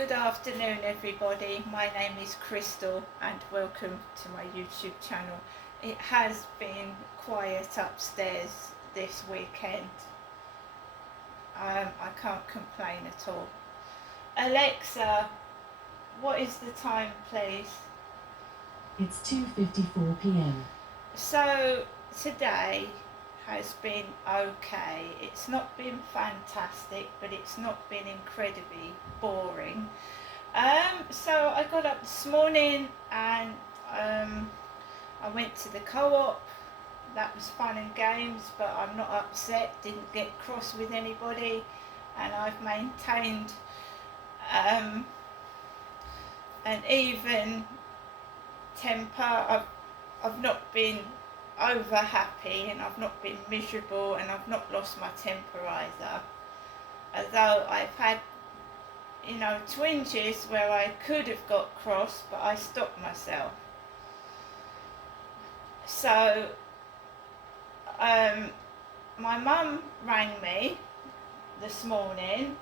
Good afternoon everybody, my name is Crystal and welcome to my YouTube channel. It has been quiet upstairs this weekend. I can't complain at all. Alexa, what is the time please? It's 2:54 p.m. So today has been okay. It's not been fantastic, but it's not been incredibly boring. So I got up this morning and I went to the co-op. That was fun and games, but I'm not upset, didn't get cross with anybody, and I've maintained an even temper. I've not been over happy and I've not been miserable and I've not lost my temper either. Although I've had, twinges where I could have got cross, but I stopped myself. So my mum rang me this morning,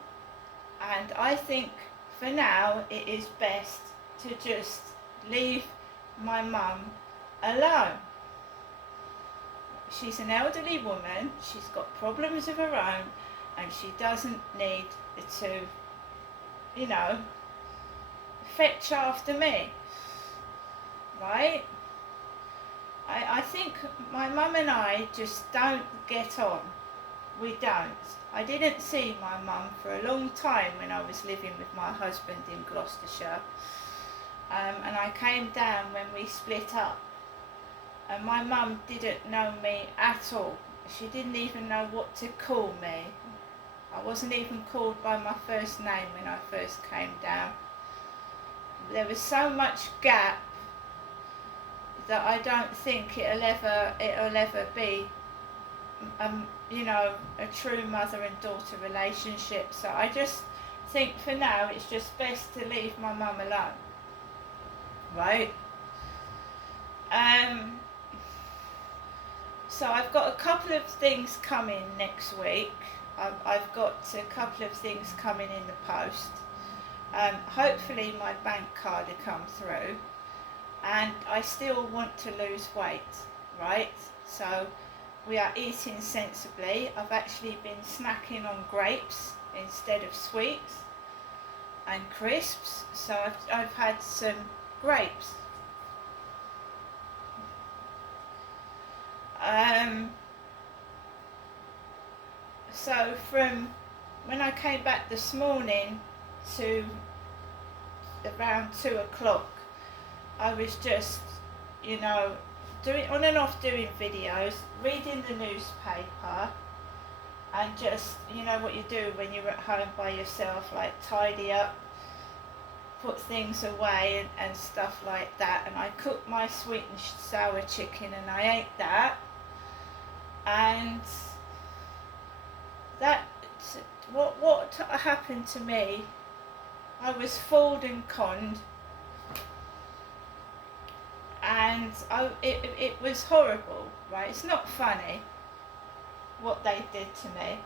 and I think for now it is best to just leave my mum alone. She's an elderly woman, she's got problems of her own, and she doesn't need to, fetch after me, right? I think my mum and I just don't get on. We don't. I didn't see my mum for a long time when I was living with my husband in Gloucestershire, and I came down when we split up. And my mum didn't know me at all. She didn't even know what to call me. I wasn't even called by my first name when I first came down. There was so much gap that I don't think it'll ever be, a true mother and daughter relationship. So I just think for now it's just best to leave my mum alone, right? So I've got a couple of things coming next week. I've got a couple of things coming in the post. Hopefully my bank card will come through, and I still want to lose weight, right? So we are eating sensibly. I've actually been snacking on grapes instead of sweets and crisps. So I've had some grapes. So from when I came back this morning to around 2 o'clock, I was just, doing on and off doing videos, reading the newspaper, and just, what you do when you're at home by yourself, like tidy up, put things away and stuff like that. And I cooked my sweet and sour chicken and I ate that. And that, what happened to me, I was fooled and conned, and it was horrible, right? It's not funny what they did to me.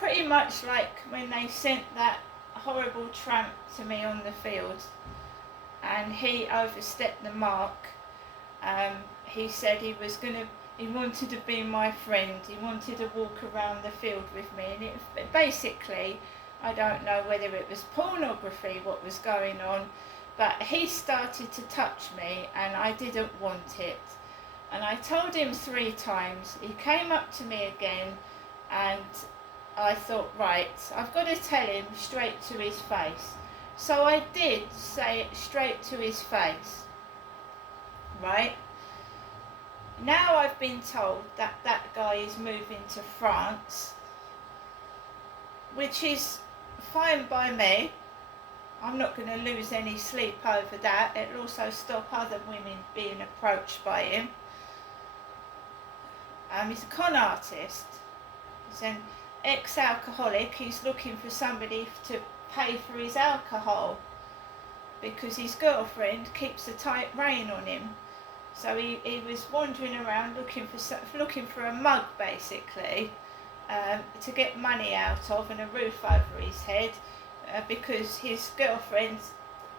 Pretty much like when they sent that horrible tramp to me on the field and he overstepped the mark. He said he wanted to be my friend, he wanted to walk around the field with me, and it basically, I don't know whether it was pornography what was going on, but he started to touch me and I didn't want it. And I told him 3 times, he came up to me again, and I thought, right, I've got to tell him straight to his face. So I did say it straight to his face, right? Now I've been told that that guy is moving to France, which is fine by me. I'm not going to lose any sleep over that. It'll also stop other women being approached by him. He's a con artist. He's an ex-alcoholic. He's looking for somebody to pay for his alcohol because his girlfriend keeps a tight rein on him. So he was wandering around looking for a mug, basically, to get money out of and a roof over his head, because his girlfriend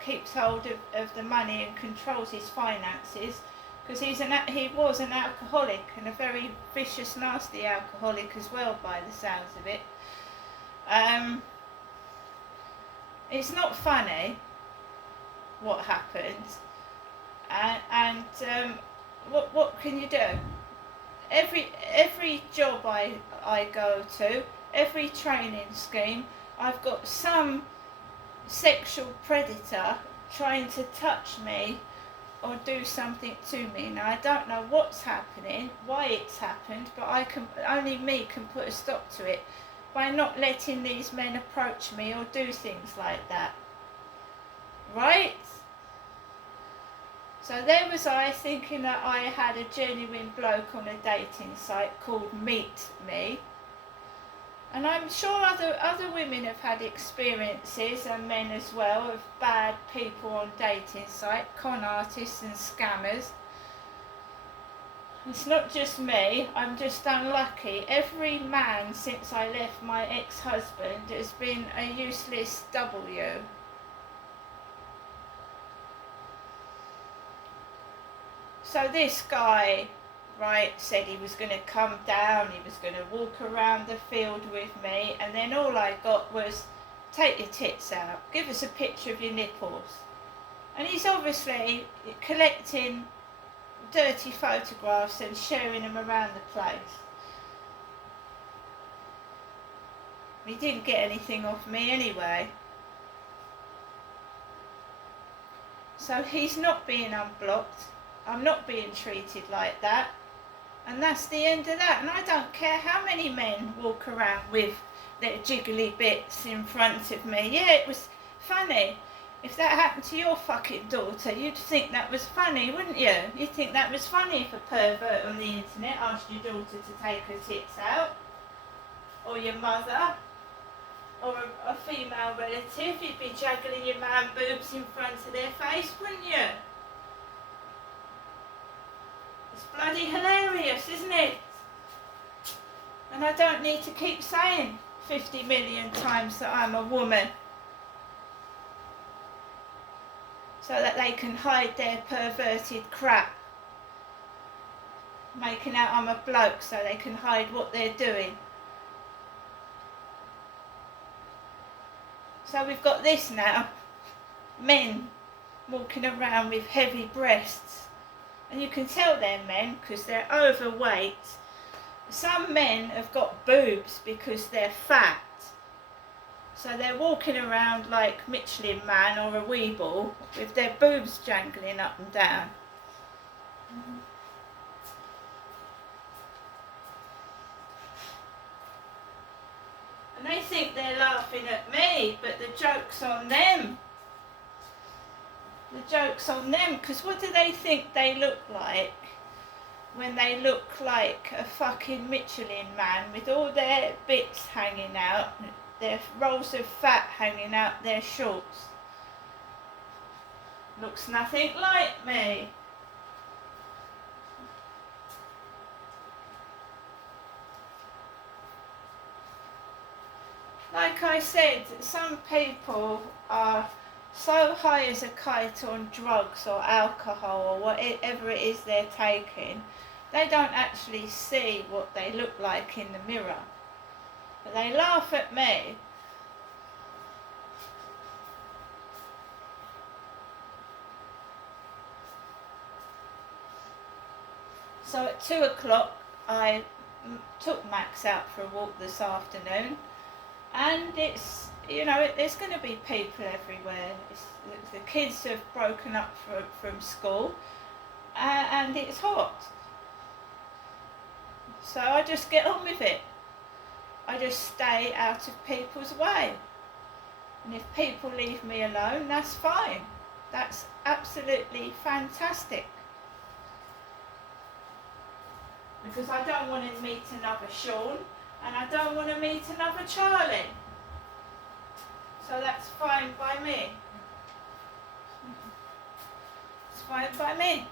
keeps hold of the money and controls his finances, because he was an alcoholic, and a very vicious, nasty alcoholic as well, by the sounds of it. It's not funny what happened, and what can you do? Every job I go to, every training scheme, I've got some sexual predator trying to touch me or do something to me. Now, I don't know what's happening, why it's happened, but only me can put a stop to it by not letting these men approach me or do things like that. Right? So there was I thinking that I had a genuine bloke on a dating site called Meet Me. And I'm sure other women have had experiences, and men as well, of bad people on dating sites, con artists and scammers. It's not just me, I'm just unlucky. Every man since I left my ex-husband has been a useless W. So this guy, right, said he was going to come down, he was going to walk around the field with me, and then all I got was, take your tits out, give us a picture of your nipples. And he's obviously collecting dirty photographs and sharing them around the place. He didn't get anything off me anyway. So he's not being unblocked. I'm not being treated like that. And that's the end of that. And I don't care how many men walk around with their jiggly bits in front of me. Yeah, it was funny. If that happened to your fucking daughter, you'd think that was funny, wouldn't you? You'd think that was funny if a pervert on the internet asked your daughter to take her tits out. Or your mother. Or a female relative. You'd be juggling your man boobs in front of their face, wouldn't you? It's bloody hilarious, isn't it? And I don't need to keep saying 50 million times that I'm a woman, so that they can hide their perverted crap. Making out I'm a bloke so they can hide what they're doing. So we've got this now. Men walking around with heavy breasts. And you can tell they're men because they're overweight. Some men have got boobs because they're fat. So they're walking around like Michelin Man or a Weeble with their boobs jangling up and down. And they think they're laughing at me, but the joke's on them. The joke's on them, because what do they think they look like when they look like a fucking Michelin Man with all their bits hanging out, their rolls of fat hanging out their shorts? Looks nothing like me. Like I said, some people are so high as a kite on drugs or alcohol or whatever it is they're taking, they don't actually see what they look like in the mirror. But they laugh at me. So at 2 o'clock I took Max out for a walk this afternoon, and it's, you know, there's going to be people everywhere. The kids have broken up from school, and it's hot. So I just get on with it. I just stay out of people's way. And if people leave me alone, that's fine. That's absolutely fantastic. Because I don't want to meet another Sean, and I don't want to meet another Charlie. So that's fine by me. It's fine by me.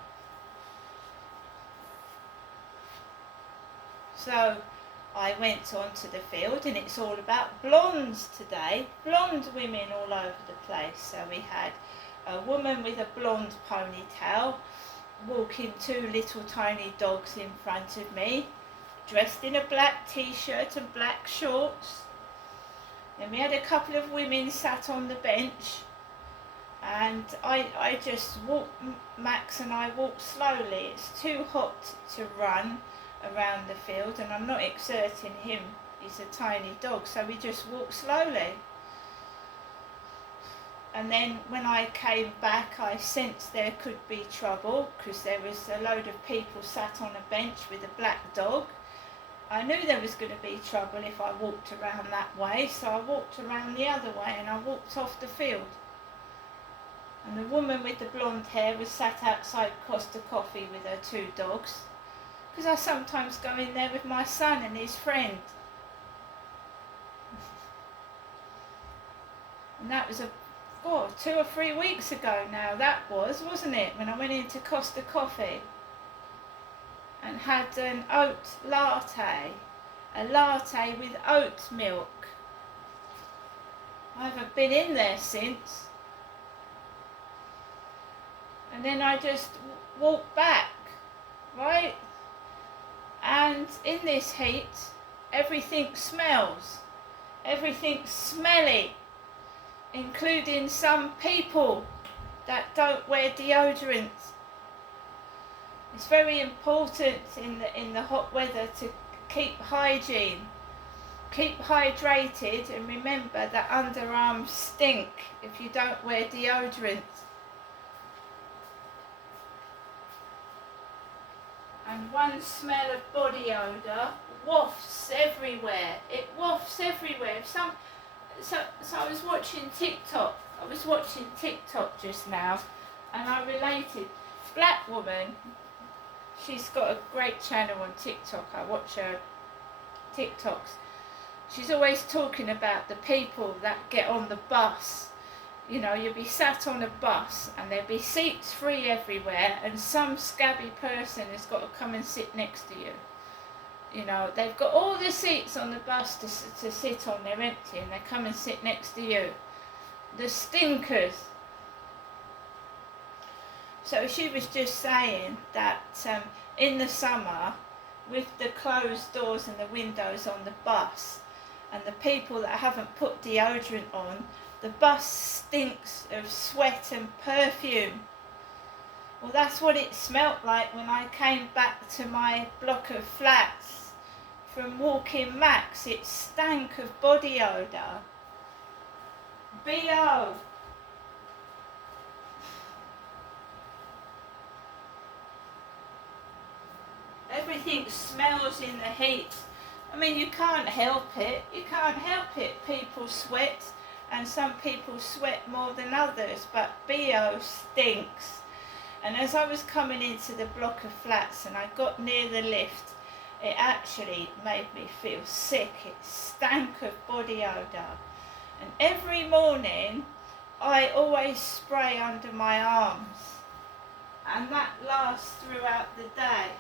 So I went onto the field, and it's all about blondes today. Blonde women all over the place. So we had a woman with a blonde ponytail walking two little tiny dogs in front of me, dressed in a black t-shirt and black shorts. Then we had a couple of women sat on the bench, and I just walked, Max and I walked slowly. It's too hot to run around the field, and I'm not exerting him. He's a tiny dog, so we just walk slowly. And then when I came back, I sensed there could be trouble, because there was a load of people sat on a bench with a black dog. I knew there was going to be trouble if I walked around that way, so I walked around the other way, and I walked off the field. And the woman with the blonde hair was sat outside Costa Coffee with her two dogs, because I sometimes go in there with my son and his friend. And that was 2 or 3 weeks ago now, that was, wasn't it, when I went into Costa Coffee and had an oat latte, a latte with oat milk. I haven't been in there since. And then I just walked back, right? And in this heat, everything smells. Everything's smelly, including some people that don't wear deodorant. It's very important in the hot weather to keep hygiene. Keep hydrated, and remember that underarms stink if you don't wear deodorant. And one smell of body odour wafts everywhere. It wafts everywhere. So I was watching TikTok. I was watching TikTok just now, and I related. Black woman, she's got a great channel on TikTok. I watch her TikToks. She's always talking about the people that get on the bus. You know, you'll be sat on a bus and there'll be seats free everywhere, and some scabby person has got to come and sit next to you. You know, they've got all the seats on the bus to sit on, they're empty, and they come and sit next to you. The stinkers. So she was just saying that in the summer, with the closed doors and the windows on the bus, and the people that haven't put deodorant on, the bus stinks of sweat and perfume. Well, that's what it smelt like when I came back to my block of flats from walking Max. It stank of body odour. B.O. Everything smells in the heat. I mean, you can't help it. You can't help it. People sweat, and some people sweat more than others, but B.O. stinks. And as I was coming into the block of flats and I got near the lift, it actually made me feel sick. It stank of body odour. And every morning I always spray under my arms, and that lasts throughout the day.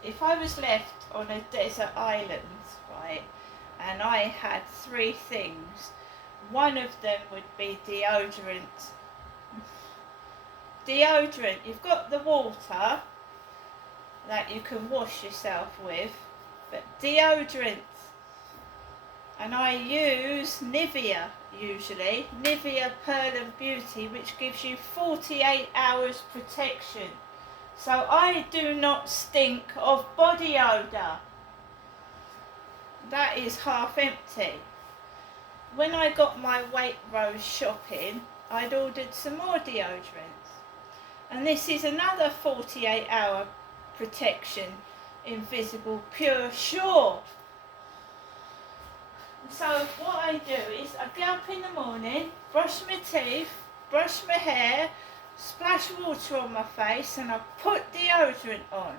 If I was left on a desert island, right, and I had 3 things, one of them would be deodorant. Deodorant, you've got the water that you can wash yourself with, but deodorant, and I use Nivea usually, Nivea Pearl of Beauty, which gives you 48 hours protection. So I do not stink of body odour. That is half empty. When I got my Waitrose shopping, I'd ordered some more deodorants. And this is another 48-hour protection, Invisible Pure Sure. So what I do is I get up in the morning, brush my teeth, brush my hair, splash water on my face, and I put deodorant on.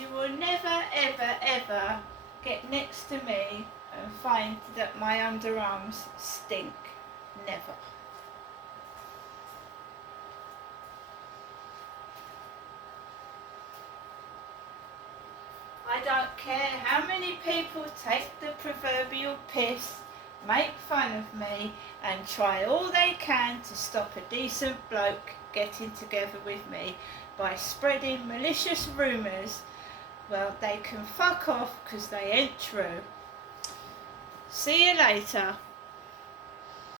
You will never, ever, ever get next to me and find that my underarms stink. Never. I don't care how many people take the proverbial piss, make fun of me, and try all they can to stop a decent bloke getting together with me by spreading malicious rumours. Well, they can fuck off because they ain't true. See you later.